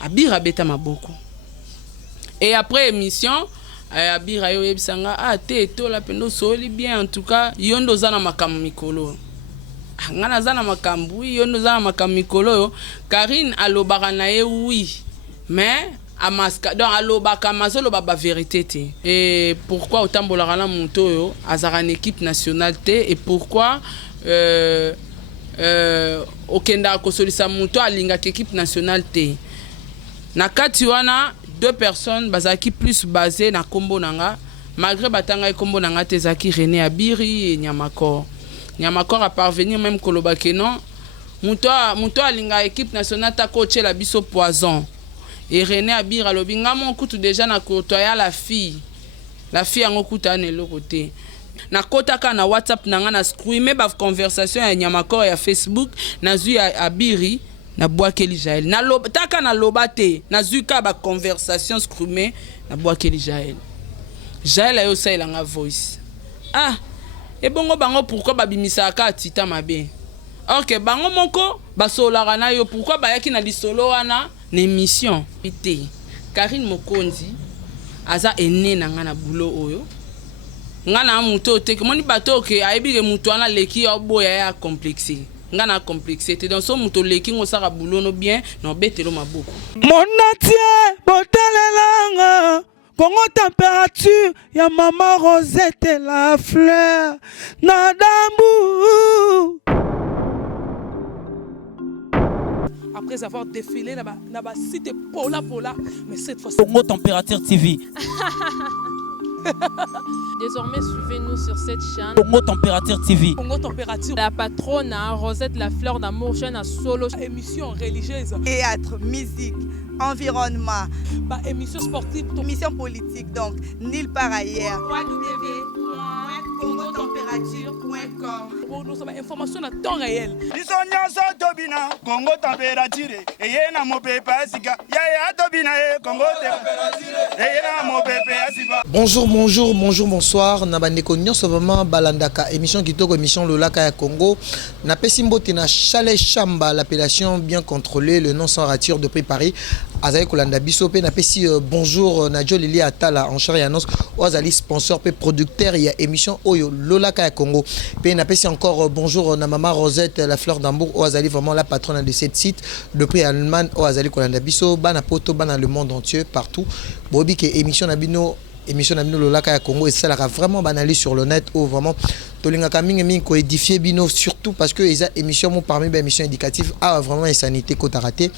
Abira beta maboko. Et après émission, Abira yo ebisanga te to la pendo soli bien en tout cas yondo zana makambo mikolo. Ngana zana makambo yondo zana makambo mikolo Karine alobaka na ye oui mais amaska donc alobaka mazolo baba vérité te. Et pourquoi autant bolakana monto yo azara une équipe nationale te et pourquoi okenda kosolisa monto alinga équipe nationale te. Na kati wana deux personnes bazaki plus basé na kombo nanga malgré batanga kombo nanga te zaki René Abiri et Nyamakor a parvenir même koloba que non muto alinga équipe nationale ta coaché la biso poison et René Abiri alobi nga mon kutu déjà na kotoya la fille yango kuta ne lo côté na kota ka na WhatsApp nanga na screamer ba conversation ya Nyamakor ya Facebook na zui ya Abiri na boakeli Jaël na loba taka na lobate na zuka ba conversation scrumé na boakeli Jaël ayo sa ilanga voice et bongo bango pourquoi babimisa ka tita mabe OK bango moko basolaka na yo pourquoi bayaki na lisolo wana na émission ite Karine Mokonzi aza ene na ngana bulo oyo ngana muto te moni bato ke aibike muto ana leki oboya ya complexé ngana complexité donc so muto leki ngosaka bulono bien no betelo maboko monatie botalelanga Congo température ya maman Rosette la fleur na dambu. Après avoir défilé na ba site Pola mais cette fois Congo température TV. Désormais, suivez-nous sur cette chaîne. Congo Température TV. Congo Température. La patronne, Rosette la fleur d'amour, jeune à solo. Émission religieuse. Théâtre, musique, environnement. Émission sportive. Émission politique, donc nulle part ailleurs. www.congotempérature.com. Nous avons information à temps réel. Congo Température. Et yena mo pepe asika. Ya tobina Congo Température. Bonjour, bonsoir. Nabandeko nyonso vraiment balandaka émission kitoko émission Lolaka ya Congo. Na pesimbote na Chalet Chamba, l'appellation bien contrôlée, le nom sans rature depuis Paris. Azaï Kolanda Bisope na pesi bonjour Nadjo Lili Atala en charge annonce Ozali sponsor pe producteur il y a émission Oyo Lolaka ya Congo. Pe na pesi encore bonjour na maman Rosette la fleur d'Ambour Ozali vraiment la patronne de cette site depuis Allemagne Ozali Kolanda Biso bana poto bana le monde entier partout. Bobi que émission Nabino Lolaka ya Congo et ça la vraiment banalisé sur le net ou vraiment tolinga mingi ko édifier bino surtout parce que les émissions parmi les émissions éducatives vraiment une sanité qu'on a raté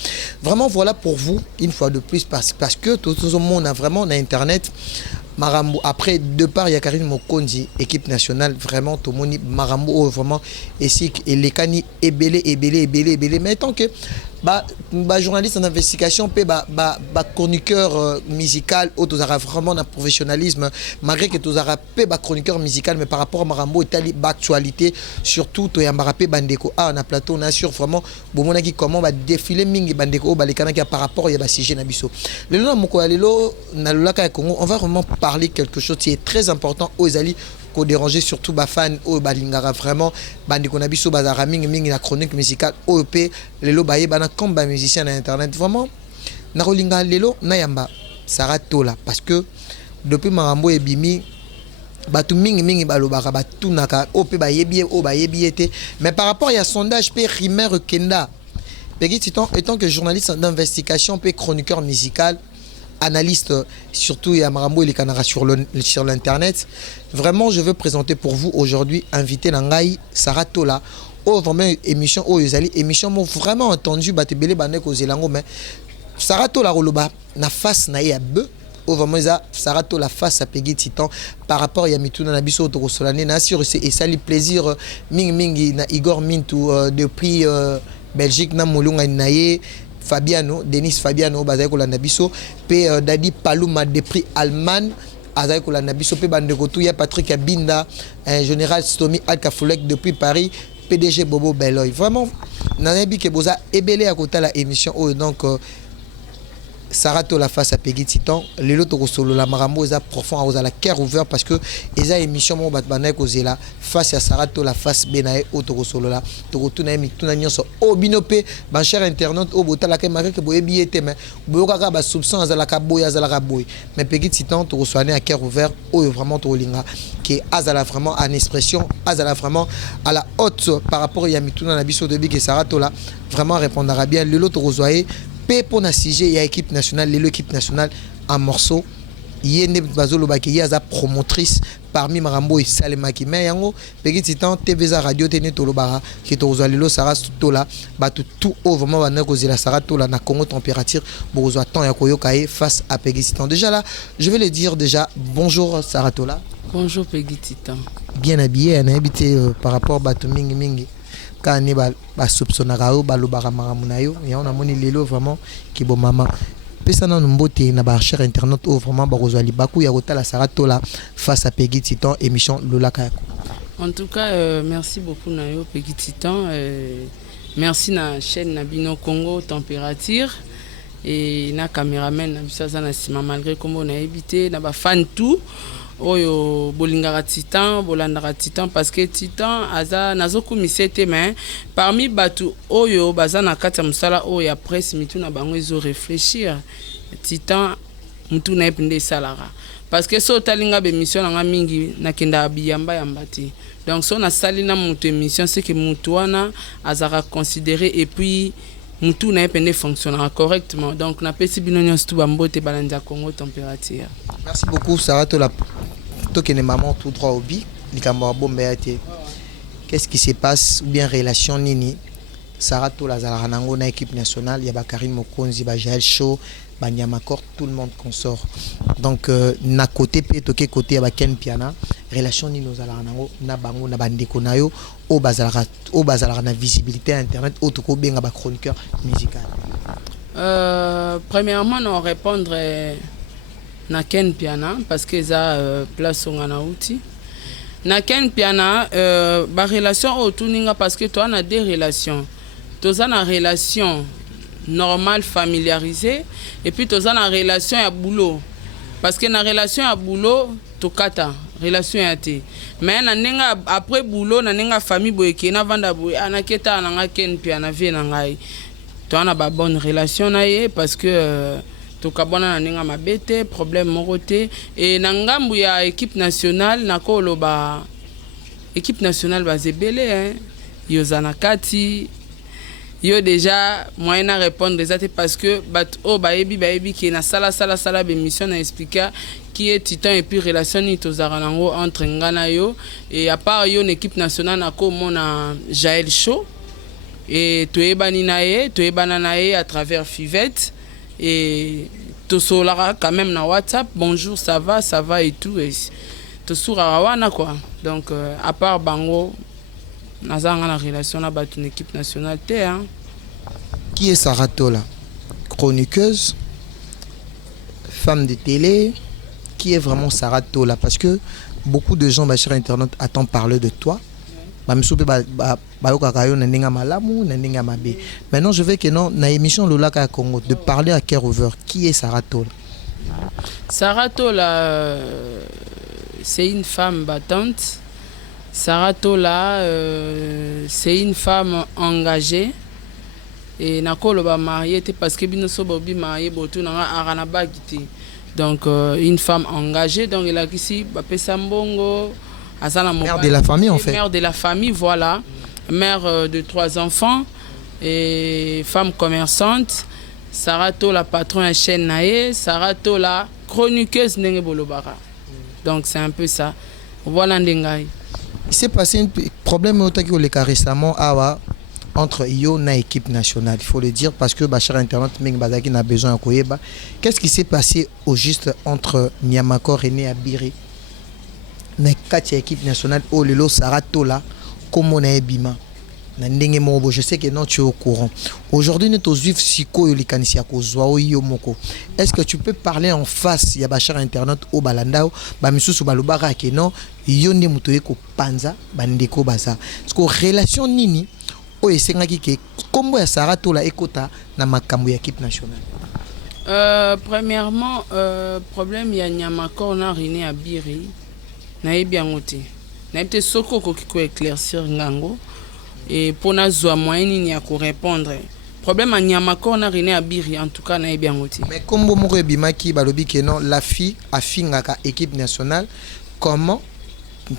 vraiment voilà pour vous une fois de plus parce que tout le monde a vraiment on a internet Marambo après deux parts il y a Karine Mokonzi équipe nationale vraiment tout le monde Marambo vraiment et si et les cani ébélé mais tant que journaliste en investigation chroniqueur musical autres vraiment dans professionnalisme malgré que tous arabes chroniqueur musical mais par rapport à Marambo et actualité surtout to yambarapé bandeko on a plateau on assure vraiment bomona qui comment va défiler mingi bandeko balikana qui par rapport il y a sujet na biso lelo moko lelo na Lolaka ya Congo on va vraiment parler quelque chose qui est très important aux ali ko déranger surtout ba fan o balingara vraiment bandeko na biso bazara mingi na chronique musicale OEP lelo baye bana comme ba musicien na internet vraiment na rolinga lelo na yamba saratola parce que depuis Marambo et Bimi batu mingi balobaka batunaka OP bayebi o bayebi été mais par rapport à sondage pe Rimer Kenda petit étant que journaliste d'investigation pe chroniqueur musical analyste surtout et à Marambo et les Canara sur l'internet vraiment je veux présenter pour vous aujourd'hui invité Nangai Saratola oh vraiment émission oh yozali émission mo vraiment entendu batebele bandeko zelango mais Saratola roloba na face na ya be oh vraiment ça Saratola face à Peggy Titan par rapport à Mituna na biso to solane na sur et ça lui plaisir mingi na Igor Mintu depuis Belgique na molunga naye Fabiano, Denis Fabiano, Bazaï Kolanda Biso, P. Dadi Palouma de prix Allemagne, Azaï Kolanda Biso, P. Bandekotou, ya Patrick Abinda, Général Stomy Alkafoulek depuis Paris, PDG Bobo Beloy. Vraiment, Nanabi Keboza, ébélé à côté de la émission. Donc, Saratola face à Peggy Titan, les autres solo la marambo est profond à la cœur ouvert parce que ils a émission mon batbané causé là face à Saratola face Benae auto solo là to tuna mi tuna nyonso o binope ban cher internaute au botala ke marque que boye billet mais boyoka ka ba soupçon azala ka boya azala ka boy mais Peggy Titan to soigner à cœur ouvert o vraiment to linga qui azala vraiment en expression azala vraiment à la haute par rapport à Yamituna na biso de big et Saratola vraiment répondra bien le lot rosoyer pour na sujet, il y a équipe nationale, l'équipe nationale en morceaux. Il y a une promotrice parmi Marambo et Salemaki. Mais yango, petit temps, TVza radio tenu tolobara qui tozo lelo sara tola, batu tout haut vraiment va négocier la sara tola na Congo température bozo temps ya koyokae face à Peggy Titan. Déjà là, je vais le dire déjà bonjour Saratola. Bonjour Peggy Titan. Bien habillé, on a habité par rapport batu mingi mingi. Quand on a soupçonné balobara maramunayo et on a moni lelo vraiment qui bon maman pesa na mbote na ba cher internet au vraiment ba kozali baku ya kota la Saratola face à Peggy Titan émission Lola Kayako. En tout cas merci beaucoup nayo Peggy Titan merci na chaîne Nabino Congo température et na caméraman na bisaza na sima malgré comme on a évité na ba fan tout oyo bolingara Titan bolandara Titan parce que Titan aza nazoku misete mais parmi batu oyo baza na kati ya musala oyo ya presse mitu na bango ezo réfléchir Titan mutu na epende salara parce que so talinga be mission na mingi na kenda biyamba yambati donc so na salina mutu émission c'est que mutu wana azara considéré et puis mutu na epende fonctionnera correctement donc na pesi binonyo stu bambote balanja Congo température. Merci beaucoup Saratola. Tokene maman tout droit au bi likambo bombe ate. Qu'est-ce qui se passe ou bien relation nini Saratola zalaka nango na équipe nationale ya Karine Mokonzi ba Jaël Show ba Nyamakor tout le monde consort. Donc na côté pe toke côté ya Ken Piana relation nini zalaka nango na bango na bandeko nayo o bazalaka na visibilité internet o toko benga ba chroniqueur musical. Premièrement on répondre na Ken Piana parce que ça place on a outil na Ken Piana ba relation autour ninga parce que toi on a des relations toi on a relation normale familiarisée et puis toi on a relation à boulot parce que na relation à boulot to kata relation ya te mais na ninga après boulot na ninga famille boyeke na vanda boy anaketa na Ken Piana vie na ngai toi on a ba bonne relation na ye parce que tokabona na ninga mabete problème moroté et na ngambu ya équipe nationale na koloba équipe nationale bazebele hein yo zanakati yo déjà moyen à répondre des até parce que bat o baebi qui na sala be mission na expliquer qui est Titan et puis relation ni tozara nango entre ngana yo et à part yo une équipe nationale na ko mona Jaël Show et toyebani nae toyebana nae à travers Fivette et to solara quand même na WhatsApp bonjour ça va et tout et to soura wana quoi donc à part bango nazanga na relation na une équipe nationale té hein. Qui est Saratola? Chroniqueuse, femme de télé, qui est vraiment Saratola parce que beaucoup de gens sur internet attendent parler de toi. Maintenant, je veux que non, dans l'émission Lola Kaya Congo, de parler à cœur ouvert. Qui est Saratola? Saratola, c'est une femme battante. Saratola, c'est une femme engagée. Et nakolo ba mariée parce que binoso bobi marié botu na arana bagiti. Donc une femme engagée donc elle a ici ba pesa mbongo. Mère de la famille en fait. Mère de la famille, voilà. Mère de 3 enfants et femme commerçante. Sarato la patron à chaîne nae, Sarato la chroniqueuse nenge bolobara. Donc c'est un peu ça. Voilà ndengai. Il s'est passé un problème au récemment entre yo na équipe nationale, il faut le dire parce que Bachar Internet Meng Bazaki n'a besoin de Koyeba. Qu'est-ce qui s'est passé au juste entre Nyamakor et Néabiri? Na kati équipe nationale au lelo Saratola comme on est bima na ndenge mobo je sais que non tu es au courant aujourd'hui nous tous vivre siko yo likanisi ko zwa yo moko est-ce que tu peux parler en face ya Bachar Internet au balandao ba misusu balobaka ke non yo ndi muto yeko panza bandeko baza parce que relation nini o esengaki ke kombo ya Saratola ekota na makambo ya équipe nationale. Premièrement, problème il y a Nyamakor na René Abiri. Na bien ngote. Na été soko ko éclaircir ngango et pour na zo moyen ni ya ko répondre. Problème à Nyamakor na René Abiri en tout cas na bien ngote. Mais comme moko bimaki balobi que non la fille a fingaka équipe nationale comment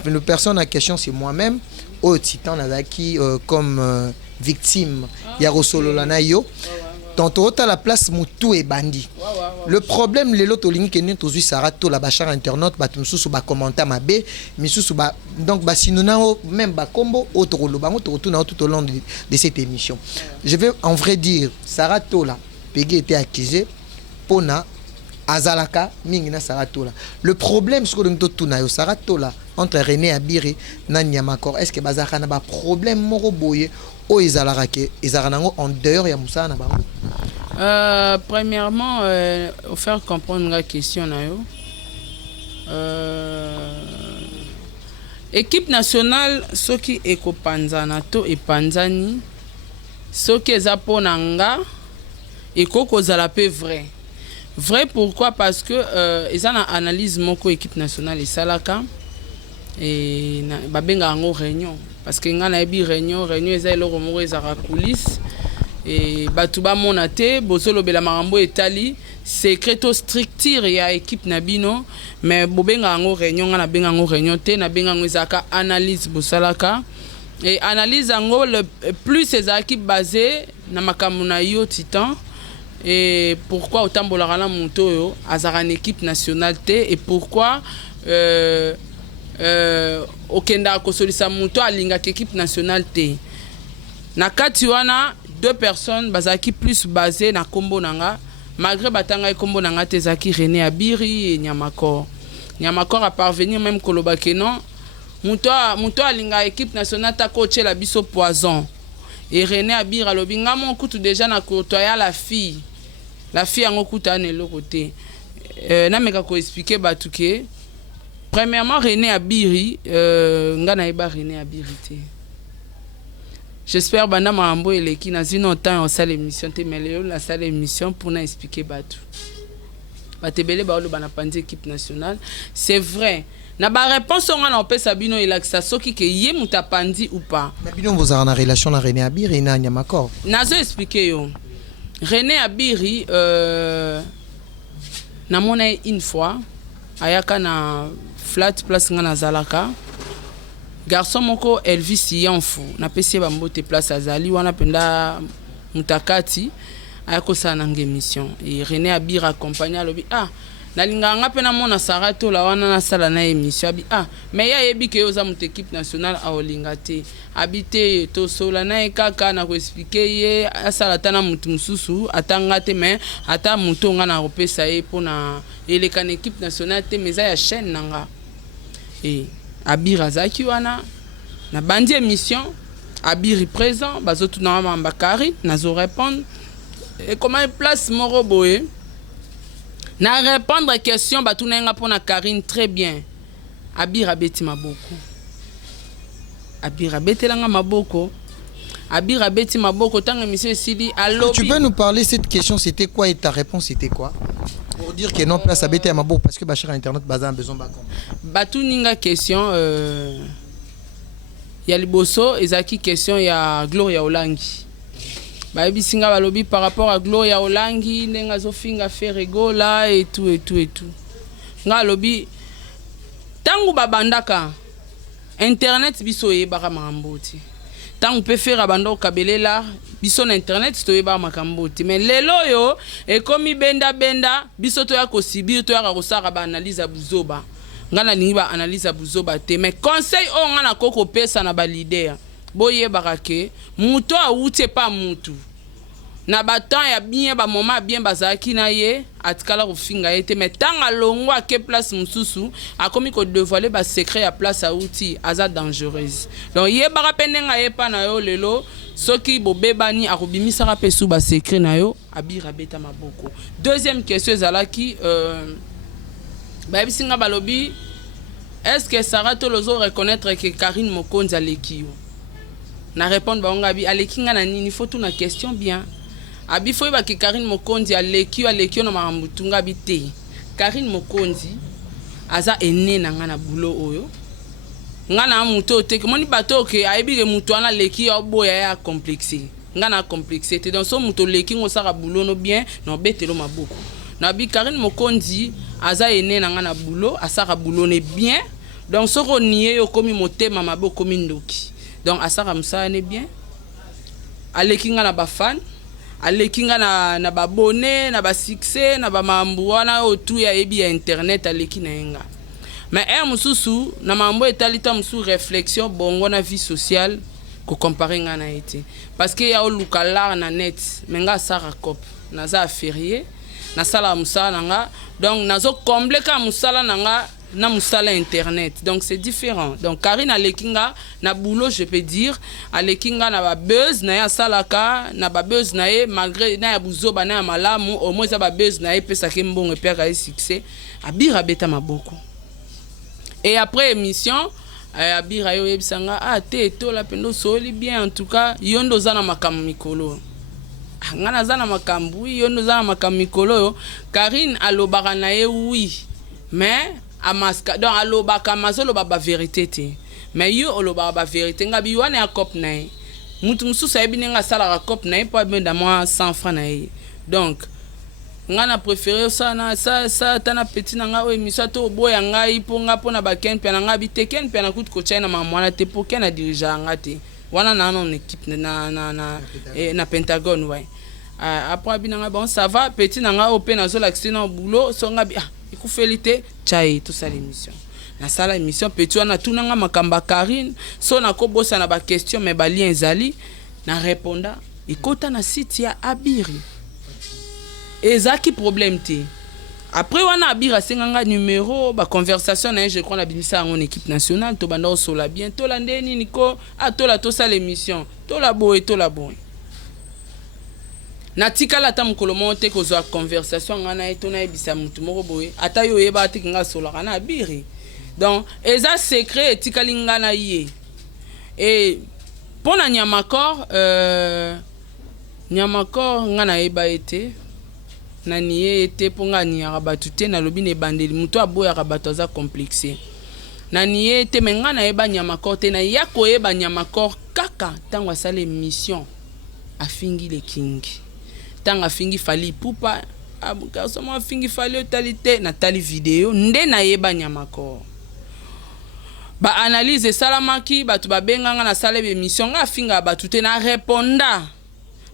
le personne en question c'est moi-même au titan nazaki comme victime ya rosolo na yo. Tantôt à la place Moutou et Bandi. Le problème, les lots tolingi que nous tous Sarato la bachar internaute batumsu sous ba commentaire ma b, misu sous ba donc ba sinona même ba combo autre lo bango tout au long de cette émission. Je vais en vrai dire Sarato là, Peggy était accusé pona azalaka mingina Sarato là. Le problème sur le tout na yo Sarato là entre René Abiri na Nyamakor est-ce que bazaka na ba problème moko boye o ezalarake ezaranango en dehors ya musana bango. Premièrement, faire comprendre la question. Équipe nationale, ce qui est Panzanato et Panzani, ce qui est Zaponanga, et Koko Zalapé vrai. Vrai pourquoi? Parce que ils ont une analyse moko équipe nationale et Salaka et Babenga en réunion. Parce que nga na ebi réunion eza eloko moko ezaka coulisse et batuba monate bosolo bela marambo etali secreto stricture ya équipe na bino mais bobenga ngo réunion nga na benga ngo réunion te na benga ngo ezaka analyse bosalaka et analyse ngo le plus ezaki basé na makambo na yo titan et pourquoi otambolaka na moto yo azaka na équipe nationale te et pourquoi okenda kosolisa muto alinga équipe nationale te na kati wana deux personnes bazaki plus basé na kombo nanga malgré batanga kombo nanga te zaki René Abiri et Nyamakor a parvenir même koloba que non muto alinga équipe nationale ta coacher la biso poison et René Abiri alobi nga mon kutu déjà na kotoya la fille yango kuta ne lo côté na meka ko expliquer batuke. Premièrement, René Abiri, René Abiri. J'espère que Banda Marambo et l'équipe n'a pas temps en salle émission, mais la salle émission pour nous expliquer Batou. Batebele Baolo Banapandi équipe nationale. C'est vrai. Na ba réponse on a peut Sabino et l'axa soki que yé mutapandi ou pas. Mais bino vous avez une relation avec René Abiri et Nyamakor. Nazo expliquer yo. René Abiri na mona une fois ayaka na flat place nga nazalaka garçon moko Elvis Yanfu na pesi bambote place azali wana penda mutakati ayako sana nge émission et René Abiri accompagné lobi nalinga nga pena mona Sarato la wana na sala na émission abi mais ya yebi ke yoza mut équipe nationale a olingate habité to sola na ekaka na ko expliquer ye asala tana mutu mususu atanga te mais ata mutu nga na kopesa ye pona eleka na équipe nationale te meza ya chaîne nanga et Abiri azaki wana na bandi émission Abiri présent bazotu na mambakari nazo répondre et comment place moro boye na répondre à question batuna nga pona Karine très bien Abiri abeti maboko Abiri abetelanga maboko Abiri abeti maboko tanga monsieur Sidi allo. Tu peux nous parler cette question c'était quoi et ta réponse c'était quoi? Pour dire que non place abeti maboko parce que bachar internet bazan besoin bakon. Batu ninga question ya liboso ezaki question ya Gloria Olangi. Babi singa balobi par rapport à Gloria Olangi ndenga zofinga ferego là et tout. Nga lobi tangu babandaka internet biso yebaka makamboti. Tangu pe faire bando kabelela biso na internet to yeba makamboti. Mais lelo yo e komi benda biso to ya ko sibir to ya ko sara ba analyse buzoba. Nga na lingi ba analyse buzoba te mais conseil o nga na koko pesa na ba leader. Boye barake muto a uti pa mutu na batan ya bien ba moment bien bazaki na ye atikala kofinga ete mais tanga longwa ke place mususu akomi ko dévoiler ba secret ya place a uti aza dangereuse donc ye bara penenga ye pa na yo lelo soki bobebani akobimisa pe sou ba secret na yo Abiri beta maboko. Deuxième question ezalaki ba bisinga balobi est-ce que Sarato lozo reconnaître que Karine Mokonzi aleki yo na répondre ba ngabi aleki nga na nini faut tout na question bien abi foi ba ke Karine Mokonzi aleki na marambutunga bite Karine Mokonzi aza ene na ngana bulo oyo ngana muto te ke moni bato ke ayebi ke muto ana leki oboya ya complexe ngana complexité donc so muto leki ngosaka bulo no bien no betelo maboko na bi Karine Mokonzi aza ene na ngana bulo asaka bulo ne bien donc soko nié yo komi motema mabo komi ndoki donc asaka msa ne bien aleki ngana ba fan aleki ngana na ba bonnet na ba succès na ba mambu wana otu ya ebi ya internet aleki na yenga mais mususu na mambo etalita musu réflexion bongo na vie sociale ko comparer ngana été parce que ya oluka lar na net menga sara cop na za férié na sala musala nga donc nazo combler ka musala nanga na musala internet donc c'est différent donc Karine alekinga na boulot je peux dire alekinga na ba buzz na ya salaka na ba buzz na ye malgré na ya buzoba na ya malamu au moins za ba buzz na ye pesa ke mbongo pe ka succès abira beta maboko et après émission abira yo ebisanga te to la pendo soli bien en tout cas yondo zana makambo mikolo ngana zana makambu yondo zana makambo mikolo Karine alobaka na ye oui mais amaska donc alobaka mazolo ba vérité te mais yo oloba ba vérité ngabi wana ya cop na ye mutu mususu ayebi nga sala cop na ye pa benda moi 100 francs na ye donc ngana préféré ça na ça tana petit na nga o émission to boya ngai po nga pona ba ken pe na nga bi te ken pe na kutu ko china mamwana te po ken na dirigeant nga te wana na non équipe na Pentagone ouais après bi na nga bon ça va petit na nga o pe na zo l'accès na boulot so nga bi ikufélité chai tout ça l'émission na sala émission petit wana tuna nga makamba Karine so na ko bossa na ba question mais ba lien ezali na répondre ikota na site ya Abiri ezaki problème te après wana Abira senganga numéro ba conversation na je crois na binisa en équipe nationale to banda sola bien to la ndeni niko atola to ça l'émission to la boy na tikala ta mukolo monte ko zo conversation ngana eto na ebisa mutu moko boye ata yo yeba ti kinga sola kana Abiri donc eza secret tikali ngana ye et pona nyamakor ngana eba ete na niye ete ponga ni arabatu te na lobi ne bandeli muto aboya arabatu za complexé na niye ete menga na eba nyamakor te na yako eba nyamakor kaka tango asale mission afingi le king tango afingi fali pupa abuka mo afingi fali talité na tali vidéo nde na yeba nyamakor ba analyse salamaki batu ba benganga na sale mission nga afinga batu te na réponda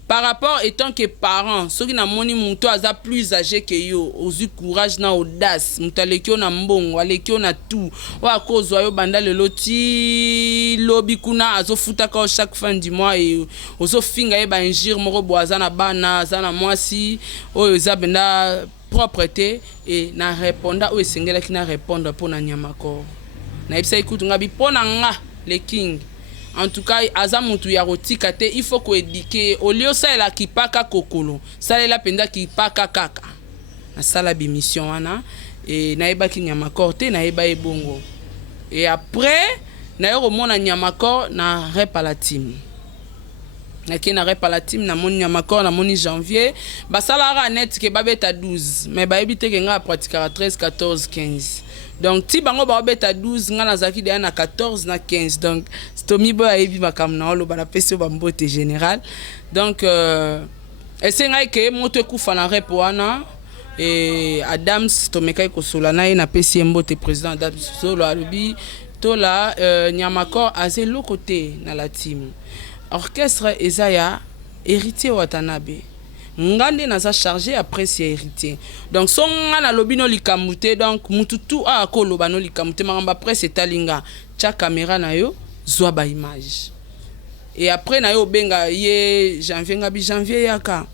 par rapport étant que parents ceux qui na moni muto aza plus âgé que yo ozu courage na audace mutalekio na mbongo alekio na tout wa kozwa yo banda le loti lobi kuna azofuta ka chaque fin du mois et ozo finga e ba injure moko boaza na bana za na mwasi oyo za benda propreté et na répondre o esengela ki na répondre pour na nyamakor na ibisa ikutu ngabi pona nga le king. En tout cas, azamutu ya rotika te, il faut ko éduquer. Au lieu ça la kipaka kokolo, ça la penda kipaka kaka. Na sala bi mission wana et na eba ki nyamakor te na eba ebongo. Et après, na yo mona nyamakor na repalatim. Na ki na repalatim na mon nyamakor na moni janvier, ba sala ra net ke babeta 12, mais ba ebite ke nga pratika 13, 14, 15. Donc ti bango ba beta 12 ngana zaki de na 14 na 15 donc stomi bo ayebi makam na olo bana peso ba mbote général donc esenga ke moto ekufa na rep wana et Adams tomeka ko solana na pesi mbote président Adams solo alobi to la nyamakor aze lo côté na la team orchestre ezaya héritier Watanabe ngande naza chargé après c'est héritier donc son ngana lobino likamute donc mututu a ko lobano likamute mamba après c'est talinga cha caméra na yo zwa ba image et après na yo benga ye janvier yaka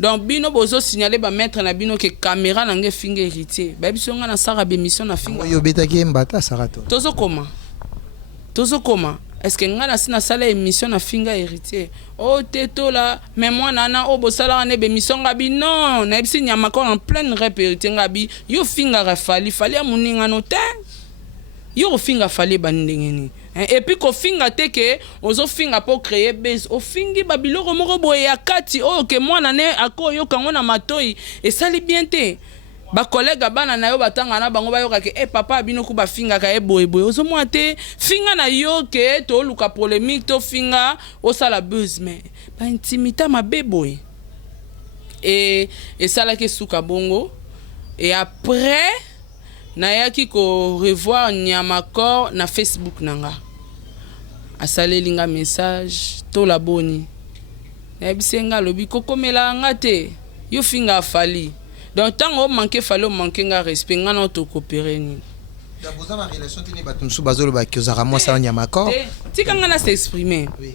donc bino bozo signaler ba mettre na bino ke caméra na nge finga héritier ba biso ngana sara be mission na finga yo betaki mbata sarato tozo koma est-ce que ngana sina sala émission na finga héritier o teto la mais moi nana o bosala ne be mission ngabi non na bisi nyamakor en pleine rep héritier ngabi yo finga fali a muninga no te yo finga fali bandengeni Et puis kofinga te ke ozo finga pour créer base ofingi babiloko moko boye ya kati oyo ke mwana ne akoyo kango na matoi et ça li bien te ba collègue bana na yo batanga na bango bayoka ke papa abino ku bafinga ka boye boye ozo mwa te finga na yo ke to luka polémique to finga o sala buzz mais ba intimité ma boye et ça la ke suka bongo et après nayaki ko revoir Nyamakor na Facebook nanga asaleli nga message to la boni nabisenga lobi kokomela nga te yo finga fali donc tango manqué fali manqué nga respect nga na to coopérer ni D'abord ma relation tini batumsu bazolo ba kyozara moi ça Nyamakor tika nga na s'exprimer oui.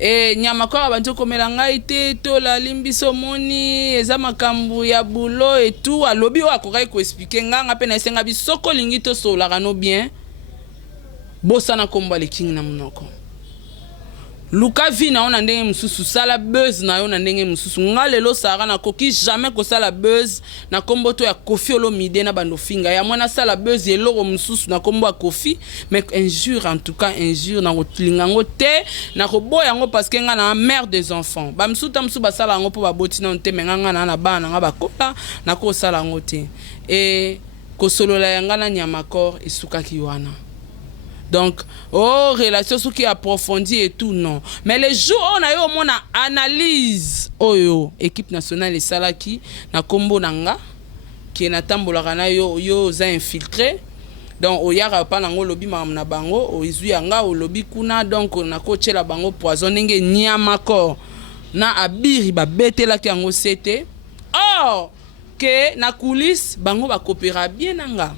Et Nyamakor abanzo komela ngai te to la limbiso moni eza makambu ya bulo et tout alobi o akokai ko expliquer nga pe na esenga bisoko lingi to sola kano bien bosana komba le king na munoko luka vina ona ndenge mususu sala buzz na yo na ndenge mususu nga lelo sara na koki jamais ko sala buzz na kombo to ya Kofi Olomide na bando finga ya mwana sala buzz eloko mususu na kombo ya Kofi mais injure en tout cas injure na kolinga ngo te na koboya ngo parce que nga na mère des enfants ba msuta msu ba sala ngo po ba boti na nte menga nga na bana nga bakola na ko sala ngo te et ko solola yanga na Nyamakor esuka kiwana. Donc, relation qui approfondie et tout, non. Mais les jours où on a eu au moins analyse, équipe nationale et Salaki, na combo nanga, qui est na tambola yo za infiltré. Donc, o yara pa nango lobby na bango, o izu yanga o lobby kuna, donc na coache la bango poison nenge Nyamakor na abiri ba bete la ki ango sete. Or, que na coulisse bango ba coopéra bien nanga.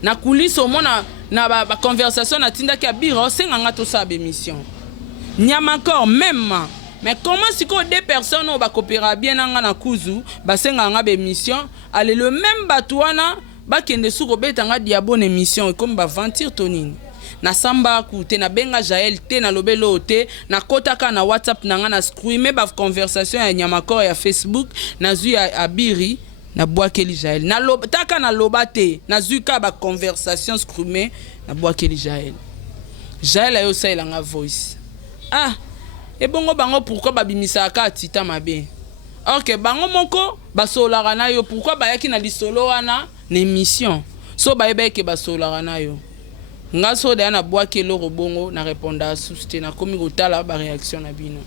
Na coulisse au moins na ba conversation na tinda ki abiro senganga to sa émission. Nyamakor même mais comment si ko deux personnes ba coopéra bien nanga na kuzu ba senganga ba émission allez le même batouana ba kende su ko betanga dia bonne émission comme ba ventir tonini na samba ku te na benga Jael te na lobelo te na kotaka na WhatsApp nanga na screamer ba conversation ya Nyamakor ya Facebook na zu ya abiri na boakeli Jael na taka na lobate na zuka ba conversation screamer na boakeli Jael ayo sa ilanga voice et bongo bango pourquoi babimisa ka tita mabe OK bango moko basolara na yo pourquoi bayaki na lisolo wana na émission so bayebe ke basolara na yo nga so da na boakeli robongo na répondre susté na komi kotala ba réaction na bino.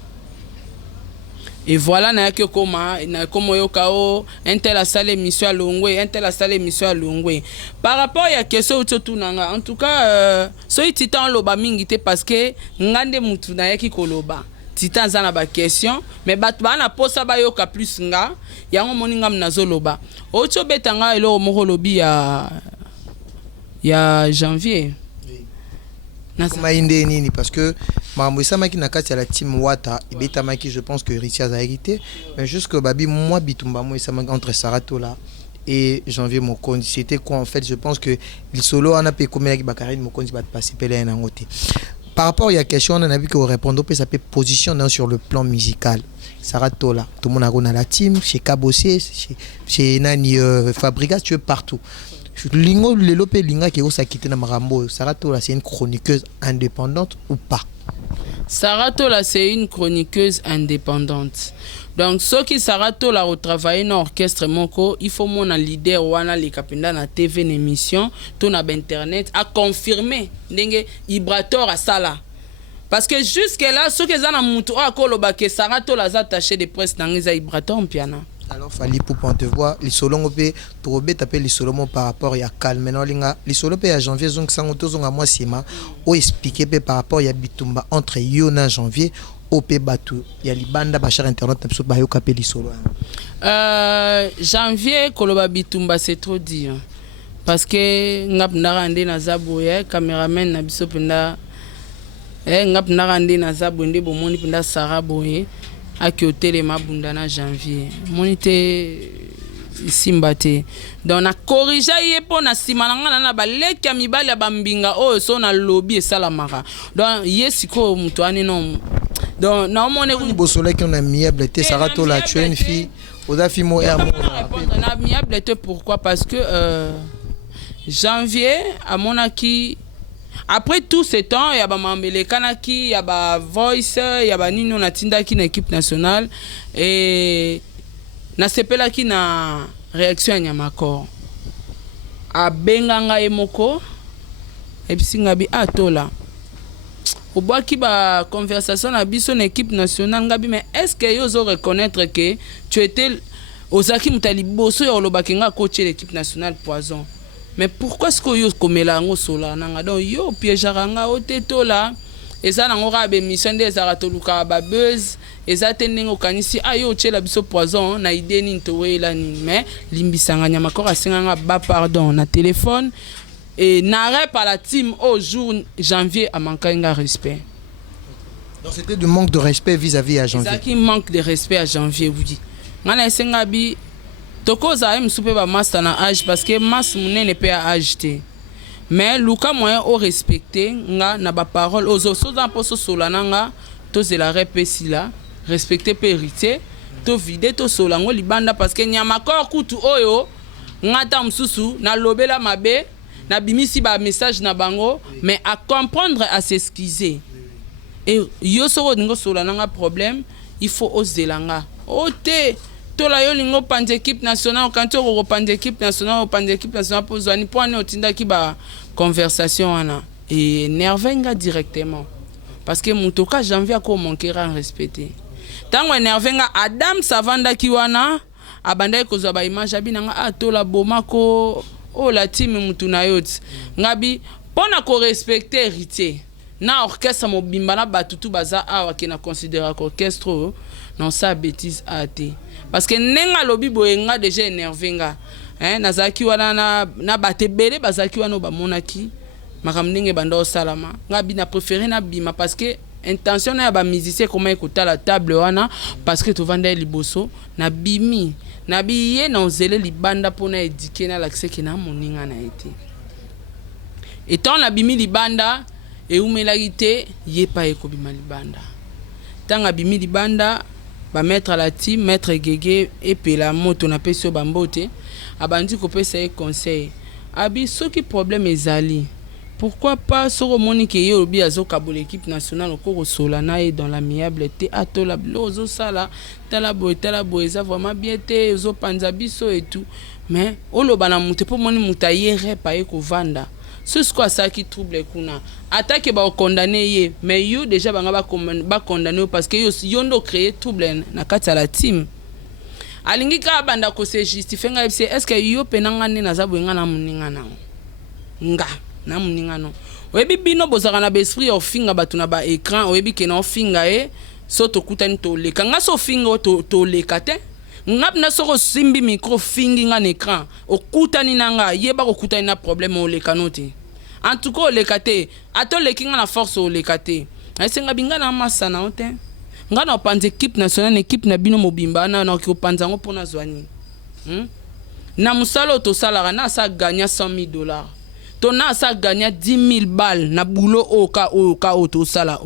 Et voilà na yake koma na komo yokao intel a salé mission à Longwe intel a salé mission à Longwe par rapport ya question tout nanga en tout cas so titan loba mingi te parce que ngande mutu na yaki koloba titan za na ba question mais batu bana posa ba yoka plus nga yango moninga mnazo loba ocho betanga elo moko lobi ya janvier Comment nini parce que Maramouissa maki na kati ya la team Wata et beta maki je pense que Richard a hérité mais jusque babi moi bitumba moi ça entre Saratola et janvier Mokondi c'était quoi en fait je pense que le solo on a pu comme avec Bakari Mokondi va participer là en côté par rapport à la question on a vu que répondre peut ça peut position sur le plan musical Saratola tout le monde a dans la team chez Kabossé chez Nani Fabrigas tu es partout Lingo Lelope Linga qui est quitté na Marambo Saratola c'est une chroniqueuse indépendante ou pas? Saratola c'est une chroniqueuse indépendante. Donc ceux qui Saratola au travail dans orchestre moko il faut mon leader wana les kapenda na TV émission to na internet a confirmer ndenge Ibrator à sala. Parce que jusque là ceux qui za na mutu akoloba ke Saratola za attaché de presse dans Ibrator piano. Alors fali pour te voir les solongo pe trobe taper les solomo par rapport ya calme maintenant linga les solo pe à janvier zong sango to zonga moi sima o expliquer pe par rapport ya bitumba entre yo na janvier au pe batu ya libanda ba char internet na so ba yo kapé les solo janvier koloba bitumba c'est trop dire parce que ngap narande na zaboye cameraman na biso penda ngap narande na zabonde bomoni penda saraboye aki hôtel mabunda na janvier monité simbate donc na corrige yepo na simananga na baleki ya mibali ya bambinga oyo so na lobby esalamaka donc yesiko mutu ani non donc na omone ku bosola ki on a miable te Saratola tu es une fille oza fille mo hermo na miable te pourquoi parce que janvier amonaki Après tout ce temps, il y a Mamele Kanaki, il y a Voice, il y a Nino Natinda qui est équipe nationale. Et na sepela qui na réaction à Nyamakor. A Benganga Emoko. Et puis Singabi Atola. Au bois qui ba conversation na biso na équipe nationale ngabi, mais est-ce que yo zo reconnaître que tu étais Ozaki Mutaliboso ya Olobakenga coacher l'équipe nationale Poison? Mais pourquoi est-ce que yo komela ngo sola nanga donc yo piéjaranga oteto là eza nango ka be mission de zaratoluka ba buzz eza tendengo kanisi ayo chela biso Poison na idée ni ntowela ni mais limbisanga Nyamakor asenganga ba pardon na téléphone. Et n'arrête par la team au jour janvier à manquer un respect. Donc c'était du manque de respect vis-à-vis à janvier. C'est qui manque de respect à janvier, oui. Ngana sengabi toko za m soupe ba master na âge parce que mas mouné ne peut acheter. Mais luka moyen au respecter nga na ba parole aux autres dans poso solananga to zela repesi là respecter périté to vider to solango libanda parce que Nyamakor kutu oyo ngata msusu na lobela mabe na bimisi ba message na bango mais à comprendre à s'excuser et yo soro ningo sola nanga problème il faut oser langa ote to la yo lingo pande équipe nationale quand tu repande équipe nationale pande équipe nationale pour zani pour ne otinda ki ba conversation ana et nervenga directement parce que mutoka janvier ko manquer en respecter tango nervenga Adam Savanda ki wana abanda ko zo ba image abinanga atola bomako. Oh la team mutuna yoti ngabi pona ko respecter héritier na orchestre mobimba na batutu baza awa ke na considérer orchestre non ça bêtise até parce que nenga lobi boyenga déjà énervé nga nazaki wana na batebele bazaki wana ba monaki makamnenge bando salama ngabi na préféré na bima parce que intention na ba musicien comment écouter la table wana parce que to vanda liboso na bimi na biye na ozele libanda pona éduquer na l'accès que na moninga na été étant na bimi libanda et umelagité yepa ekobima libanda tanga bimi libanda ba mettre la team maître Gege et pe la moto na peso bambote abandi ko pesa conseil abi soki problème ezali. Pourquoi pas sur Monique et Yobi Azokabo l'équipe nationale au cours Solana et dans l'amiable te atola blozo sala talabo eza vraiment bien te zo panzabiso et tout mais olobana muté pour moni mutayere pa eko vanda c'est quoi ça qui trouble kuna attaque ba condamner ye mais yo déjà banga ba condamner parce que yo ndo créer trouble na kati la team alingi ka banda ko se justifier nga est-ce que yo penanga ne na zabwenga na muninga na nga na muningano oyebi bino bozaka na besprit ofinga batu na ba écran oyebi ke na ofinga so tokutani toleka nga so finga toleka te ngap na soko simbi micro fingi nga na écran okutani nanga yeba kokutani na problème oleka note en tout cas oleka te atoleki nga na force oleka te esenga binga na masana ote nga na opanza équipe nationale équipe na bino mobimba na opanza ngo pona zwani na musalo tosalaka na sa gagner $100,000 tona sa gagner 10,000 balles na boulot oka auto sala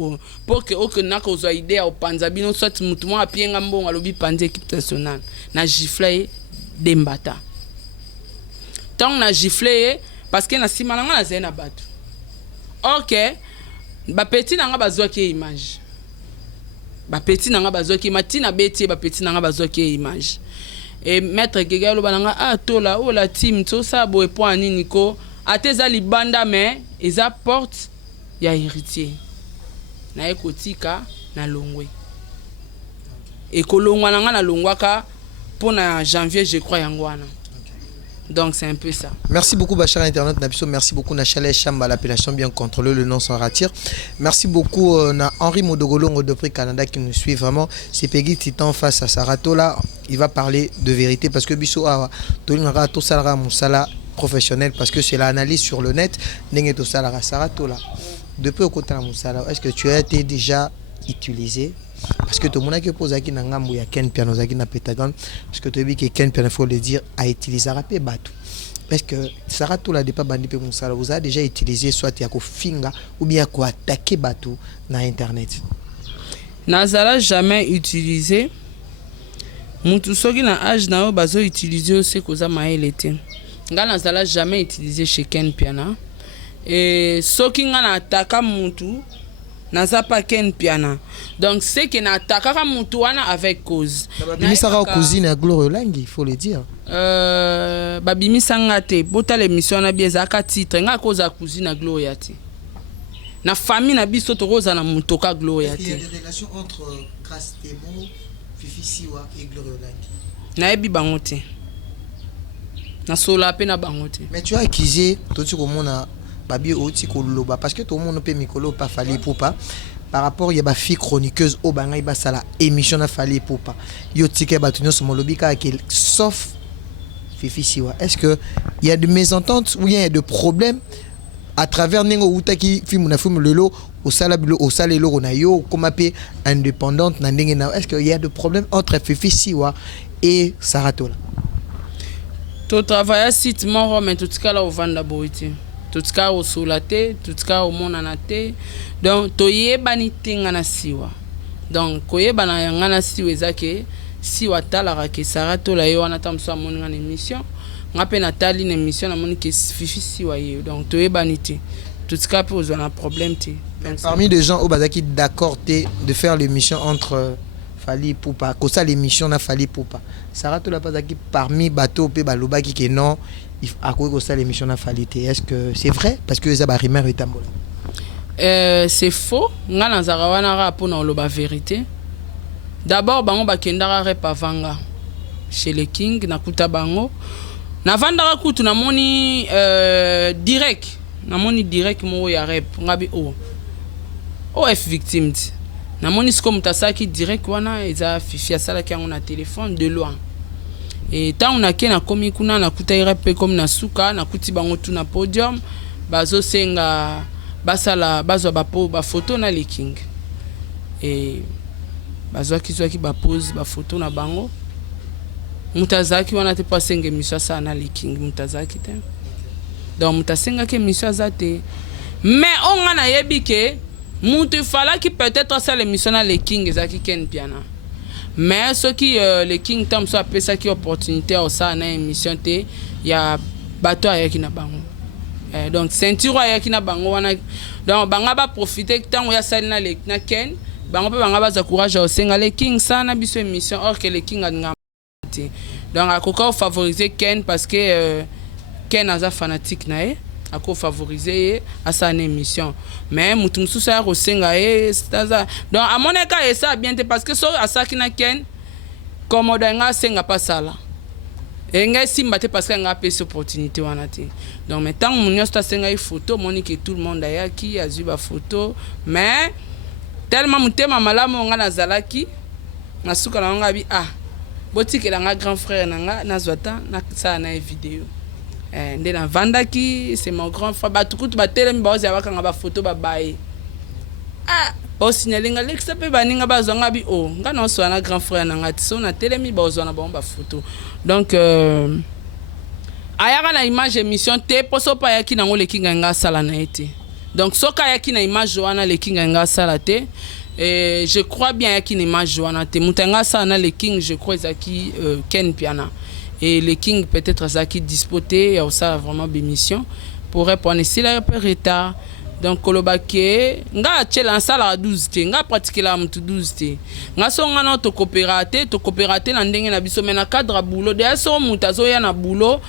pour que na ko zo idée au panza bino soit mutu mo apienga mbonga lobi panza équipe nationale na gifler dembata tant na gifler parce que na simalanga na zena batu OK ba petit nanga bazwa ki image ba petit nanga bazwa ki matina beti ba petit nanga bazwa ki image et maître Gege lo bananga tola o la team to sa bo point nini ko ateza libanda mais eza porte ya héritier na ekotika na longwe ekolongwa nanga na longwaka pona janvier je crois yangwana donc c'est un peu ça. Merci beaucoup Bachar Internet Nabiso, merci beaucoup Nachale Chamba, l'appellation bien contrôlée, le nom sans ratir. Merci beaucoup na Henri Modogolongo de Prix Canada qui nous suit vraiment. C'est Peggy Titan face à Sarato là, il va parler de vérité parce que Biso a Tolinara Tosalara Moussala professionnel parce que c'est l'analyse sur le net. Nengeto Salara Sarato là. Depuis au côté de Moussala, est-ce que tu as été déjà utilisé? Parce que tout le monde qui pose qui n'a il y a Ken Piano qui n'a Pentagon parce que tu as vu que Ken Piano faut le dire a utilisé rapé batu parce que Sarato là pas bandi pe Moussala vous a déjà utilisé soit ya ko finga ou bien ko attaquer batu na internet. Nazala jamais utilisé mutu soki na âge na bazo utiliser aussi koza maelete nga nazala jamais utilisé chez Ken Piana et soki nga na ataka mutu naza pa ken piana donc c'est que na ataka mutu wana avec cause bimisaka cousine ya Gloire Olangi, il faut le dire. babimisanga te bota l'émission na bieza ka titre nga cause ya cousine ya Gloire te na famille na biso tokoza na mutu ka Gloire te. Il y a des relations entre Krastemo, Fifi Siwa et Gloire Olangi. Na ebi bango te na sola pe na bango te. Mais tu as accusé tout ce qu'on a babi oti koloba parce que tout le monde peut mikolo pas fallait pour pas par rapport il y a ba fille chroniqueuse au banga iba sala émission na fallait pour pas yo tike batunyo so molobi ka sauf Fifi Siwa. Est-ce que il y a de mésententes ou il y a de problèmes à travers nengo utaki film na film lelo au salabilo au salelo na yo comme pe indépendante na ndenge na est-ce que il y a de problèmes entre Fifi Siwa et Saratola? To travailler site moro mais tout cas là au vanda boiti tout cas au solate tout cas au monana te donc to yebani tinga na siwa donc koyeba na yanga na siwa ezake siwa talara ke Saratola yo wana tamso amoni na émission ngape na tali na émission na moni ke Fifi Siwa yo donc to yebani te tout cas pose un problème te. Parmi les gens au bazaki d'accord de faire l'émission entre Fali Poupa, que ça l'émission n'a Fali Poupa. Saratola pas qui parmi bateau pe baloba qui que non, à quoi que ça l'émission n'a Fali. Est-ce que c'est vrai parce que ça ba rumeur est ambola? C'est faux. Nga na zarawana ra pour na loba vérité. D'abord bango ba kendara repa vanga chez le King na kuta bango. Na vandara kutu na moni direct. Na moni direct mo ya rep ngabi OF victime. Na moni sko mutasaki direct wana eza Fifi asala ki yango na téléphone de loin. Et tant on a ke na komi kuna na kuta rep comme na suka na kuti bango tu na podium bazo senga basala bazo ba photo na le King. Et bazo ki ba pose ba photo na bango. Mutazaki wana te pasenge miswa sa na le King mutazaki te. Donc mutasenga ke miswa za te. Mais on a yebi ke mutu fala ki peut-être ça l'émission na le King ezaki ken piana. Mais ce qui le King tam so apesa ki opportunité au ça na émission te ya bato ayaki na bango. Donc ceinture ayaki na bango wana donc banga ba profiter tant ya sali na le na ken bango pe banga ba za courage au senga le King ça na biso émission or que le King a ngam. Donc à quoi favoriser Ken parce que Ken a fanatique nae à quoi favoriser à sa émission mais mutum susa rosenga donc à mon cas et ça bien parce que so à ça qui na Ken comme odanga senga pas ça là et nga simba te parce que nga pe opportunité wana te donc maintenant mon yosta senga une photo monique tout le monde aya qui a vu ba photo mais tellement mutema malamu nga nazalaki nasuka na nga bi botiki la grand frère nanga nazwata na ça na vidéo ndé na vandaki c'est mon grand frère batukutu batelemi baozi abakanga ba photo babaye o signalinga lexa pe baninga bazwanga bi nga na so na grand frère nanga tiso na telemi bazwana ba photo donc ayaka na image émission te poso pa yaki nango le King nga sala na été donc soka yaki na image wana le King nga sala te. Et je crois bien qu'il n'y a pas Joana te mutanga ça na le King je crois zaki Ken piana et le King peut-être zaki dispoté ou ça vraiment bémission pour répondre si la peu retard donc kolobake nga tchela sala 12 te nga pratiquer la mutu 12 te nga so nga na to coopérater na ndenge na biso mena cadre boulot de so mutazo ya na boulot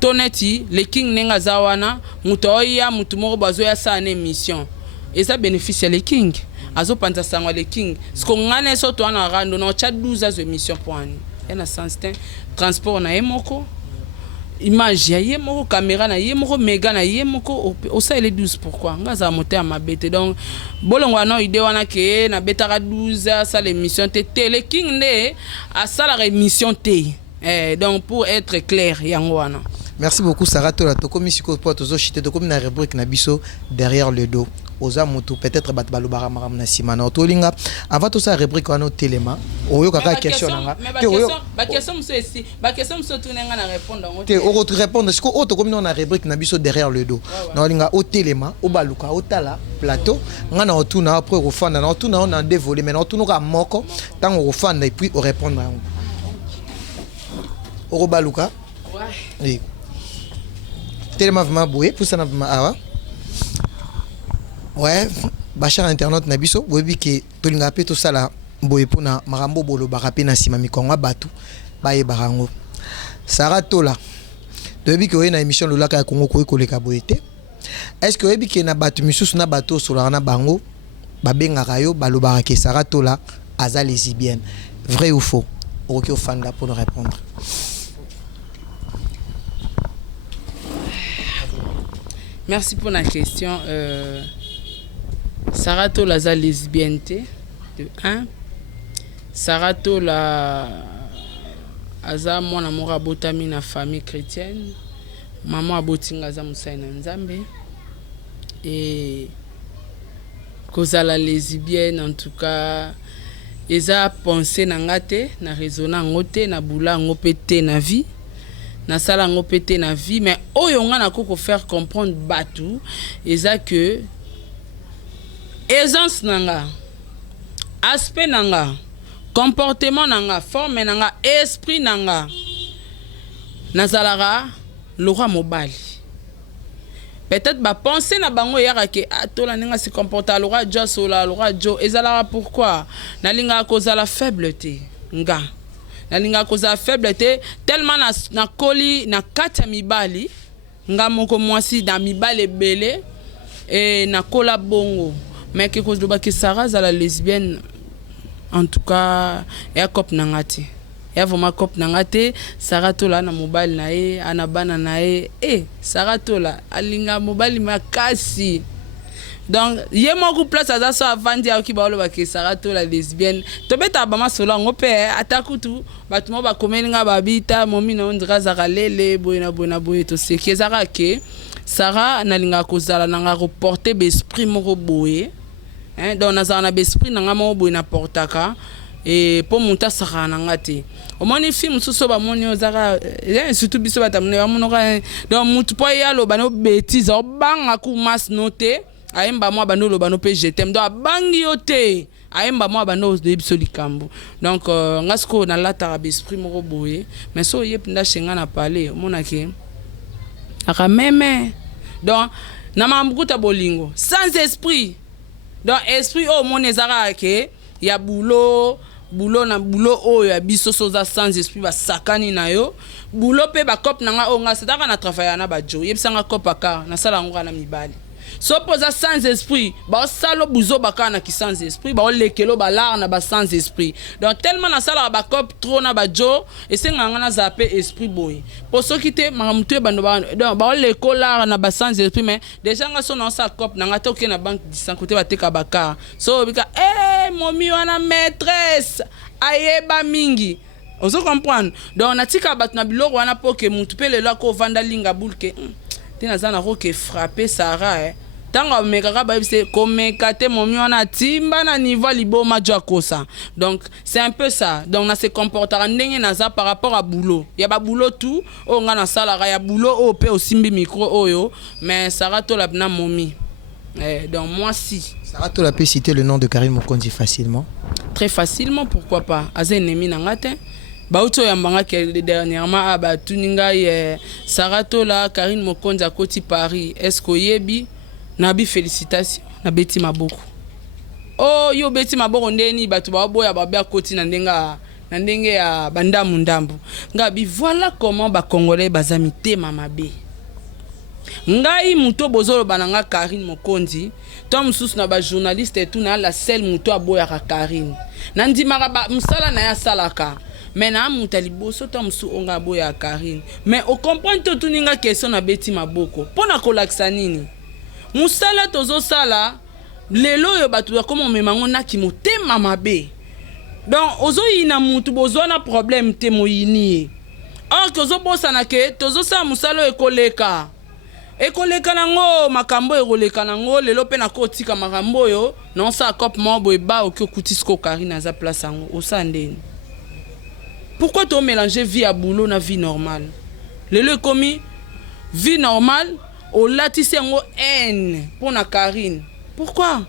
toneti le King nenga zawana mutoya mutu moko bazo ya sa na émission et ça bénéficie le King azo panza sangwa le King sko ngane so to na rando no cha 12 azo émission poani ena sens transport na yemoko image ya yemoko caméra na yemoko méga na yemoko o ça les 12 pourquoi ngaza monter à ma bête donc bolongo na idée wana ke na betara 12 ça l'émission te le King ne a ça la émission te donc pour être clair yango wana. Merci beaucoup Saratola to komi siko po to zo chité to komi na rubrique na biso derrière le dos oza moto peut-être bat balobara maram na simana otolinga avant tout ça rubrique wana telema oyo kaka question nanga te oyo ba question mso tunenga na répondre te o répondre siko o to komi na rubrique na biso derrière le dos na olinga o telema o baluka o tala plateau ngana otuna après ofanda na otuna na dévoler mais na otuna ka moko tant ofanda et puis o répondre o baluka oui telema vraiment boué pour ça na awa Ouais, bachar internet na biso webi ke tolinga pe to sala boye pona marambo bolo barape na sima mikonga batu baye barango. Sarah Tola. Webi ke na émission lolaka ya Congo ko koleka boyete. Est-ce que webi ke na batu misusu na bato sola na bango babengaka yo balobaka ke Sarah Tola aza lesbienne. Vrai ou faux? Ok, Fanda pour nous répondre. Merci pour la question. Sarah Tola aza lesbienne de 1. Sarah Tola aza mwana moko abotami na famille chrétienne. Maman abotinga aza mosali na Nzambe. Et kozala lesbienne en tout cas eza pensé na ngate na raisonner ngote na bula ngopete na vie. Na sala ngopete na vie mais oyo nga na koko faire comprendre batu eza que essence nanga aspect nanga comportement nanga forme nanga esprit nanga nazalara lora mobali peut-être ba penser na bango yaka ke atola ninga se comporter lora jo sola lora jo ezalara pourquoi na linga kozala faiblete nga na linga kozala faiblete tellement na koli na kati ya mibali nga moko mwasi na mibali ebele et na kola bongo mais que cause de ba ke Sarah zala lesbienne en tout cas ya cop nangati ya vraiment cop nangate Sarah Tola na mobile na ye ana bana na ye Sarah Tola alinga mobile makasi donc ye moko place aza so avandi aki ba oloba ke Sarah Tola lesbienne to beta ba masola ngope atakutu batu mo ba komelinga babita momi na ondira zaka lele boyena boye to seki zaka ke Sarah nalinga kozala nanga reporter l'esprit moko boye donc nazala na esprit nanga moko boye na portaka et pour monter Sarah nanga te au moins les films sous ba moni ozaka surtout biso batamne ba monoka donc mutu po ya lo bano bêtise o banga ku mas noter ayemba moi bano lo bano pe je t'aime donc bangi yote ayemba moi bano de biso likambo donc ngasko na lata ba esprit moko boye mais so yep nda shenga na parler monake aka meme donc na mambukuta bolingo sans esprit donc esprit o monezaka ke ya boulot na boulot o ya biso soza sans esprit ba sakani na yo boulot pe ba cop nanga o nga sedaka na travailler na ba jo yebisanga cop aka na sala ngo na mibali so posa sans esprit ba salo buzo baka na ki sans esprit ba lekelo ba lar na ba sans esprit donc tellement na sala ba cop trop na ba jo et senga nga na zape esprit boy pour so kite mamutu bando ba donc ba lekola na ba sans esprit mais déjà nga so na sa cop na nga toke na banque du sang côté ba teka baka so bika momi wana maîtresse ayeba mingi ozo comprendre donc na tika bat na biloko wana poke mutu pe lelo ko vanda linga bulke tina zana ko ke frapper Sarah tanga mekaka ba bise komeka te momi wana timba na niveau liboma jakosa donc c'est un peu ça donc na se comportera ndenge na za par rapport à boulot ya ba boulot tout o nga na sala ya boulot o pe osimbi micro oyo mais Sarah Tola na momi donc moi si Sarah Tola peut citer le nom de Karine Mokonzi facilement. Très facilement, pourquoi pas. Aza ennemi nangate. Bauto yambanga que dernièrement ba tuninga Sarah Tola Karine Mokonzi à Koti Paris. Est-ce que yebi nabi félicitations na Betty Maboko. Oh yo Betty Maboko ndeni batu ba boya ba bia Koti na ndenge ya banda mundambu. Ngabi voilà comment ba Congolais bazami te mamabe. Ngai muto bozolo bananga Karine Mokonzi tom sus na ba journaliste et tout na la seule muto aboya ka Karine nandi maraba musala na ya salaka mais na mutali boso tom su onga aboya Karine mais o comprendre tout ninga question na Betty Maboko pona kolakisa nini musala tozo sala lelo yo batu ya komo memango na kimotema mabe donc ozo yina mutu bozo na problème te moyini or tozo bosa na ke tozo sa musalo ekoleka ekoleka nango makambo ekoleka nango lelo pe na kotika makambo yo non sa cop mobo eba okyo kutisko Karine za place yango osandeni pourquoi tu mélanger vie à boulot na vie normale lelo komi vie normale o latisi yango haine pour na Karine pourquoi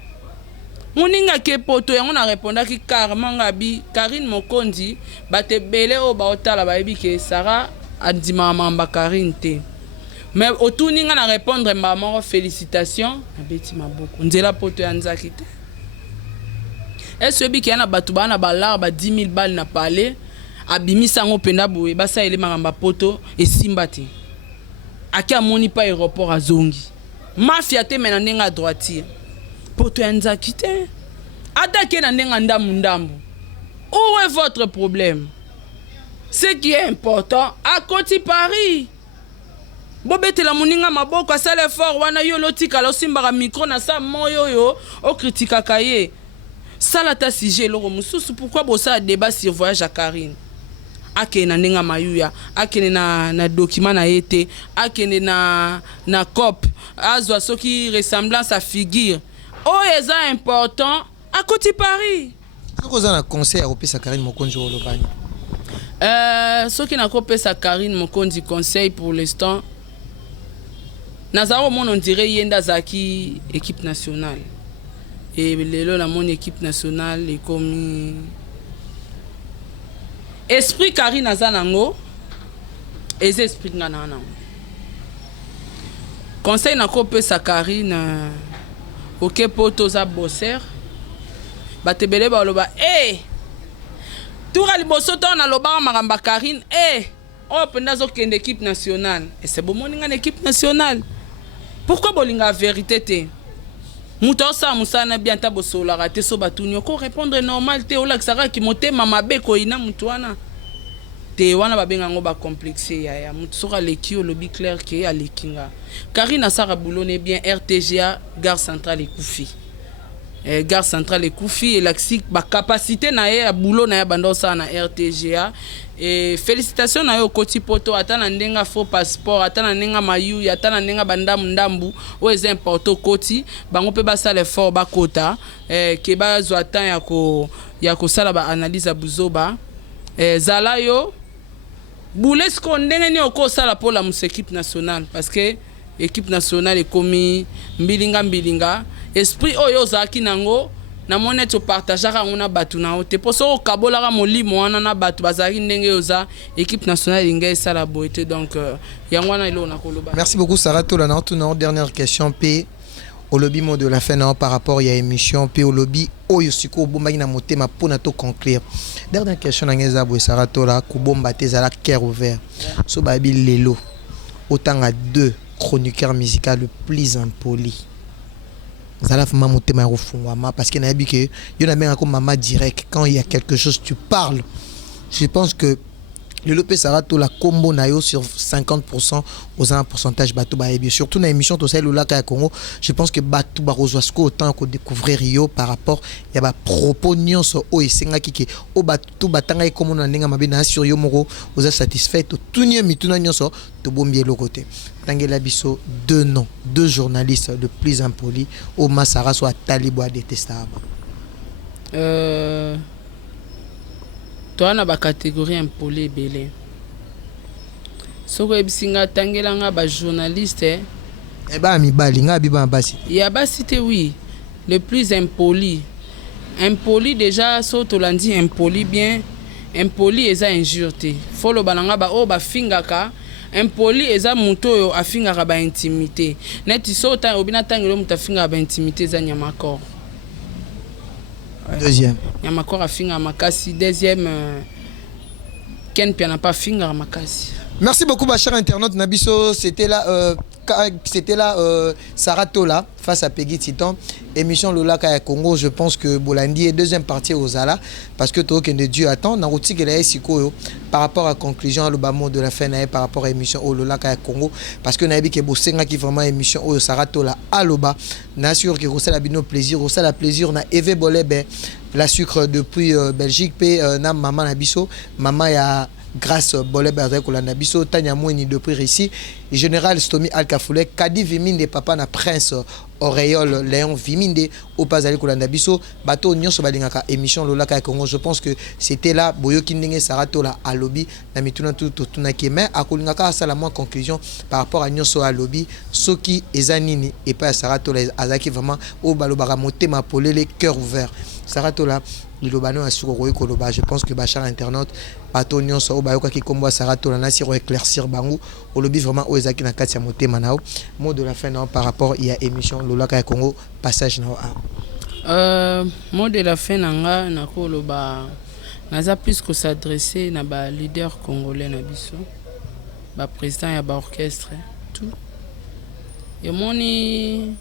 moninga ke poto yango na répondaki carrément ngabi Karine Mokonzi bate belé o ba otala ba ebi ke Sarah andima mamba Karine te mais autour nga na répondre maman félicitations abeti maboko nzela poto ya nzaki te est-ce que qui na batu bana balar ba 10 000 balles na palais abimisa ngo penda boye basa ele mangamba poto esimba te aki amoni pa aéroport azongi mafia te mena ndenga droitier poto ya nzaki te atake na ndenga ndambu où est votre problème? Ce qui est important à côté Paris bobete la moninga maboko asala effort wana yo lotika lo simbaka micro na sa moyo yo o critique kaye sala ta sujet loko mususu pourquoi bossa débat sur voyage à Karine akene ndenga mayuya akene na document na été akene na cop azwa soki ressemblance à figure oh eza important à côté Paris vous avez un conseil à sa Karine Mokonzi au Lobani soki na kopesa Karine Mokonzi conseil pour l'instant nazaro mon on dirait yenda zaki équipe nationale et lelo la mon équipe nationale est comme esprit Karine azanango et esprit ngana conseil na kopesa Karine OK poto za bosser batebele ba loba toura liboso to na loba maramba Karine on penda zo kende équipe nationale et c'est bon moninga équipe nationale pourquoi bolinga vérité te muto sa musana bien ta bosola raté so batunyo ko répondre normal te ola kisaka ki motema mabe ko ina mutu wana te wana babenga ngo ba complexé ya mutu soka leki o lobby clair ke alekinga Karine asara boulone bien RTGA gare centrale ekufi gare centrale ekufi et laxik ba capacité na ya boulot na ya bando sa na RTGA et félicitations na yo koti poto atana ndenga faux passeport atana ndenga mayu atana ndenga bandamu ndambu o est important koti bango pe ba sala effort ba kota ke ba zo atan ya ko sala ba analyse buzoba zala yo boules ko ndenge ni oko sala pour la équipe nationale parce que équipe nationale est commis mbilinga esprit oyo zaki nango na mona to partageaka ngona batu na ote poso kabolaka molimo wana na batu bazaki ndenge yoza équipe nationale ingé sala boité donc yangwana ilo na koloba. Merci beaucoup Sarah Tola na toute dernière question p au lobby mot de la fin non par rapport à émission p au lobby oyo siko bombaki na motema pona to conclure dernière question na ngeza bo Sarah Tola ku bomba te zala cœur ouvert so babi lelo autant à deux chroniqueurs musicaux le plus impoli Zala fama motema rofungwama parce que na yabi que yo na benga ko mama direct quand il y a quelque chose tu parles je pense que le Lopé Sarato la combo nayo sur 50% aux un pourcentage bateau ba bien surtout dans l'émission to celle là Congo je pense que bateau ba rozwasko autant que découvrir Rio par rapport il y a ba propos nyonso o esenga kike o bateau batanga comme na ndinga mabe na sur yo moko vous êtes satisfait tout nye mituna nyonso to bombier le côté tangela biso deux noms deux journalistes le plus impolis au Masara soit Talibo détestable toi na ba catégorie impolé belé soko ebisinga tangelanga ba journaliste ba mi balinga biba basi ya basi te oui le plus impoli déjà so to landi impoli bien impoli eza injure te folo bananga ba o ba fingaka impoli eza muto yo afingaka ba intimité neti so ta obina tangelo mutafinga ba intimité za nyamakor. Deuxième. Yamakor a finga makasi. Deuxième, Ken Piana pas finga makasi. Merci beaucoup, ma chère internaute Nabiso. C'était là, Sarah Tola face à Peggy Titan. Émission Lola Kaya Congo. Je pense que Bolandi est deuxième partie aux Zala parce que toi, de Dieu attend. Narouti que la Siko par rapport à la conclusion le bas mot de la fin par rapport à l'émission Lola Kaya Congo parce que Nabi Kebosenga qui vraiment émission Sarah Tola à Loba. Nassure que Rossel a bien plaisir, Rossel a plaisir na Eve Bolebe la sucre depuis Belgique pe na maman Nabiso, maman ya grâce Bolebe avec la Nabiso Tanya Mouni depuis ici général Stomi Alkafoulé Kadi Viminde papa na prince Auréole Léon Viminde au pas avec la Nabiso bateau nyonso balingaka émission Lola Kaya Congo. Je pense que c'était là Boyoki Ndenge Saratola à lobby na mituna tout na ki mais akolingaka sala moi conclusion par rapport à nyonso à lobby soki ezanini et pas Saratola azaki vraiment au balobara motema polele cœur ouvert Saratola Lilobano a Sukoro Koloba. Je pense que Bachar internaute Patonion so Bayoka qui combo Saratola na si éclaircir bango au lobby vraiment aux Ezaki na Katia Moté Manao. Mot de la fin non par rapport il y a émission Lola Kaya Congo passage na mot de la fin nanga na koloba naza plus que s'adresser na ba leader congolais na biso ba président ya ba orchestre tout et moni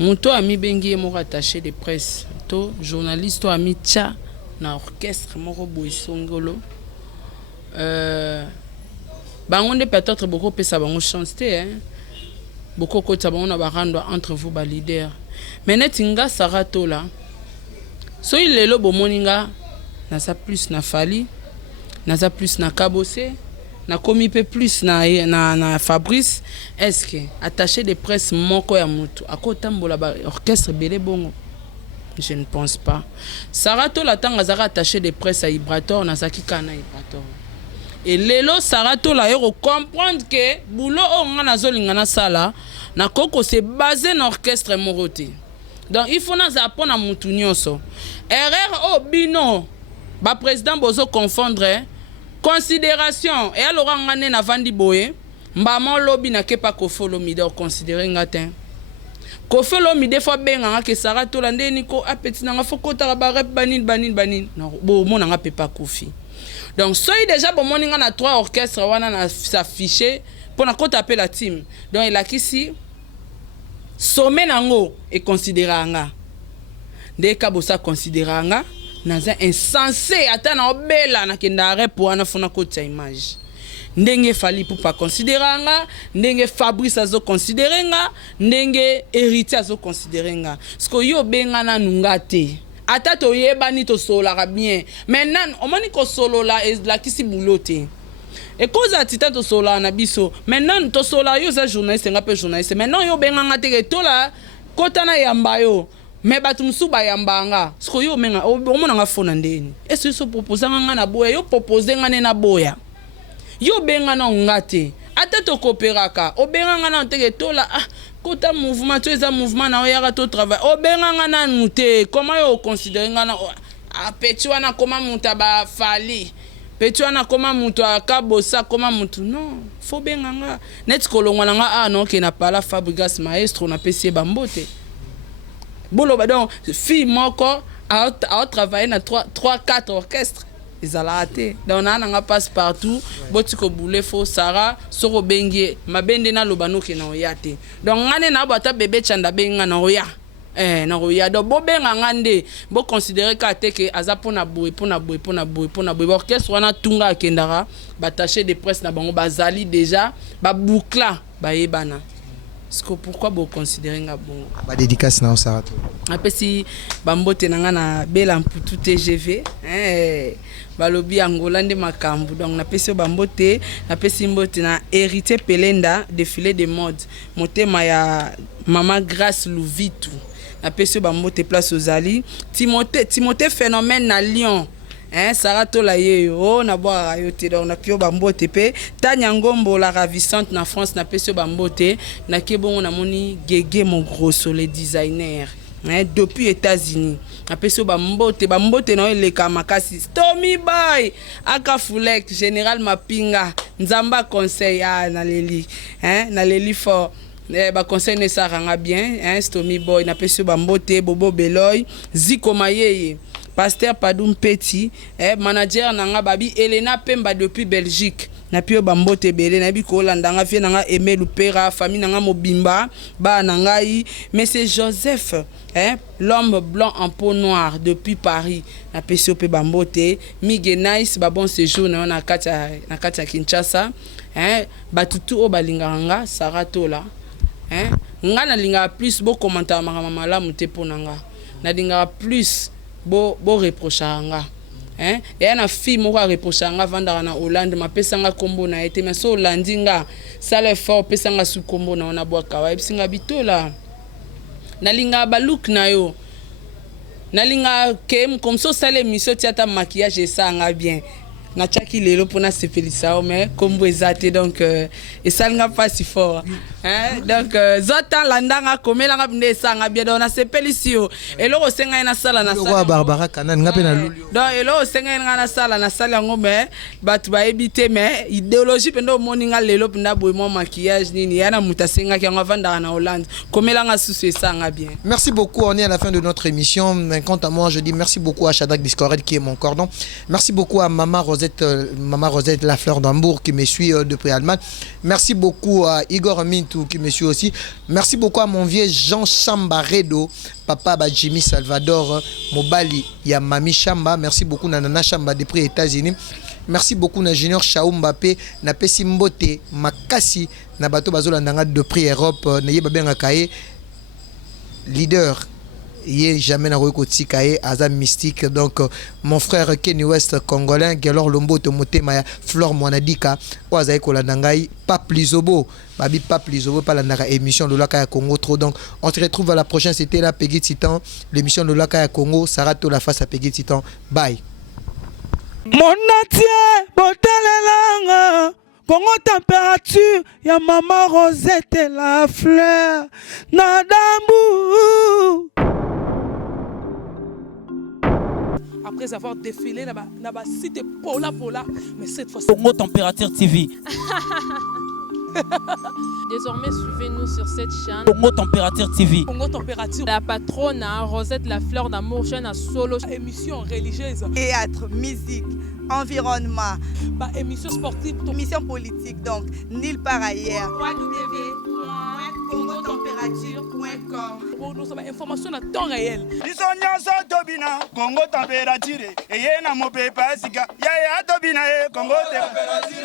muto ami bengi mo attaché de presse to journaliste to ami tcha na orchestre moko boisongolo bango nde peut-être beaucoup pesa bango chance te hein beaucoup kota bango na ba rendre entre vous ba leader mais netinga Saratola so il lelo bomoninga na sa plus na Fali na sa plus na Kabose na komi pe plus na Fabrice est-ce que attaché de presse moko ya mutu akotambola ba orchestre belé bongo je ne pense pas. Saratola tanga zara attaché de presse à Ibrator na saki kana Ibrator et lelo Saratola yo comprendre que boulot on na zolinga na sala na koko c'est basé na orchestre moroté. Donc il faut na zapona mutu nyonso. Erreur au bino ba président bozo confondre considération et alors ngane na vandi boye mbama lobi na kepa kofolo mi do considérer ngatin. Kofolo mi des fois benga ke Saratola ndeni ko apeti na fokota ba rep banin non bo mona nga pepa kofi. Donc soy déjà bon moninga na 3 orchestres wana na s'afficher pour na kota appeler la team. Donc il a qu'ici sommet nango et considéranga ndeka bosa considéranga naza insensé ata na obela na kenda rep wana fona kota image ndenge Fali pour pas considéranga ndenge Fabrice azo considérenga ndenge héritier azo considérenga parce que yo benga na nungate ata to yebani to sola bien maintenant on mani ko solo la et la kisi bouloté et cause atita to sola na biso maintenant to sola yo za journaliste nga pe journaliste maintenant yo benga ngate ke to la kota na yamba yo mais batu musuba yambanga parce que yo menga o mona nga fona ndeni est-ce que so proposer nga na boya yo proposer nga na boya yo benga na ngate ata to coopéraka o benga nga na teke tola kota mouvement to eza mouvement na oyaka to travail o benga nga na nute comment yo considérer nga na petit wana comment muta ba Fali petit wana comment mutu akabosa comment mutu non faut benga nga net kolongwa nga non ke na pala Fabrigas maestro na PC bambote bolo ba donc fille moko a travaillé na 3-4 orchestres. Ils ont raté. Donc on a passe partout. Botiko boule fo Sarah soro bengie mabende na lobano ke na oyate. Donc ngane na bata bébé chanda benga na oya. Na oya donc bo benga ngande bo considérer ka te ke azapona boy pona boy orchestre wana tunga kendara bataché de presse na bango bazali déjà ba boucla ba yebana. Pourquoi vous considérez nga bon ba dédicace na Saratola après si bambote nanga na bela mputu TGV balobi Angola nde makambu donc na pesi bambote na pesi mbote na héritier Pelenda défilé de mode motema ya mama Grâce Louvitu na pesi bambote place Ozali Timothée phénomène na Lyon Saratola yeyo na boa yote donc na kio bambote pe Tanya Ngombo la ravissante na France na peso bambote na kebongo na moni Gege mon grosso le designer depuis États-Unis na peso bambote na eleka makasi Tommy Boy Akafulek général Mapinga Nzamba conseil na leli fort ba conseil ne saranga bien Tommy Boy na peso bambote Bobo Beloy Ziko Mayeye Pasteur Padoum Petit, manager nanga babi Elena Pemba depuis Belgique. Na pio bambote belé na bi ko landanga vie nanga Aimé Lupera, famille nanga Mobimba, ba nangai Monsieur Joseph, l'homme blanc en peau noire depuis Paris. Na pesio pe bambote, Miguel Nice ba bon séjour na kata Kinshasa, batutu o balinganga Saratola. Nga na linga plus bo commentaire mama la muté ponanga. Na linga plus bo reprochanga et na fille moko reprochanga vandara na Hollande ma pesanga kombo na été mais so landinga sale fort pesanga su kombo na ona boka wa bisinga bitola na linga ba look na yo na linga kem comme so sale mission tiata maquillage esanga bien na chaki lelo pona se féliciter mais kombo ezate donc et ça nga pas si fort Donc zota landanga komelanga binde sanga bien donc na sepelisio eloko senga na sala na sala Barbara Kanan ngape na lulu donc eloko senga na sala na sala ngombe batu ba ebite mais idéologie pendo moninga lelo pinda boymo maquillage nini yana mutasenga ki ngavanda na Hollande komelanga susu sanga bien. Merci beaucoup, on est à la fin de notre émission. Quant à moi, je dis merci beaucoup à Shadrack Discorel qui est mon cordon. Merci beaucoup à Maman Rosette La Fleur d'Hambourg qui me suit depuis Allemagne. Merci beaucoup à Igor Mintou qui me suit aussi. Merci beaucoup à mon vieux Jean Chambaredo, papa Jimmy Salvador Mobali, ya Mami Chamba. Merci beaucoup Nana Chamba depuis les États-Unis. Merci beaucoup na Junior Chaou Mbappé na pesi mbote makasi na bato bazolandanga de prix Europe na yeba benga kaye leader yé jamais na roiko tsikaye aza mystique. Donc mon frère Kenny West congolais Gelor Lomboto motema ya Flore Mwanadika oazaye kolandangai Pape Lizobo babi Pape Lizobo pa landaka émission Lolaka ya Congo trop. Donc on se retrouve à la prochaine, c'était la Peggy Titan, l'émission Lolaka ya Congo, Sarah to la face à Peggy Titan. Bye. Monatie botalelanga Congo température ya Maman Rosette La Fleur Nadambu. Après avoir défilé na ba site Pola, mais cette fois Congo Température TV. Désormais, suivez-nous sur cette chaîne. Congo Température TV. Congo Température. La patronne Rosette La Fleur d'Amour, chaîne à solo. Émission religieuse. Théâtre, musique, environnement. Bah, émission sportive. Émission politique, donc nulle part ailleurs. www.congotempérature.com. Nous avons information à temps réel. Bisonyaso tobina Congo température et yena mopepa sika ya tobina Congo température.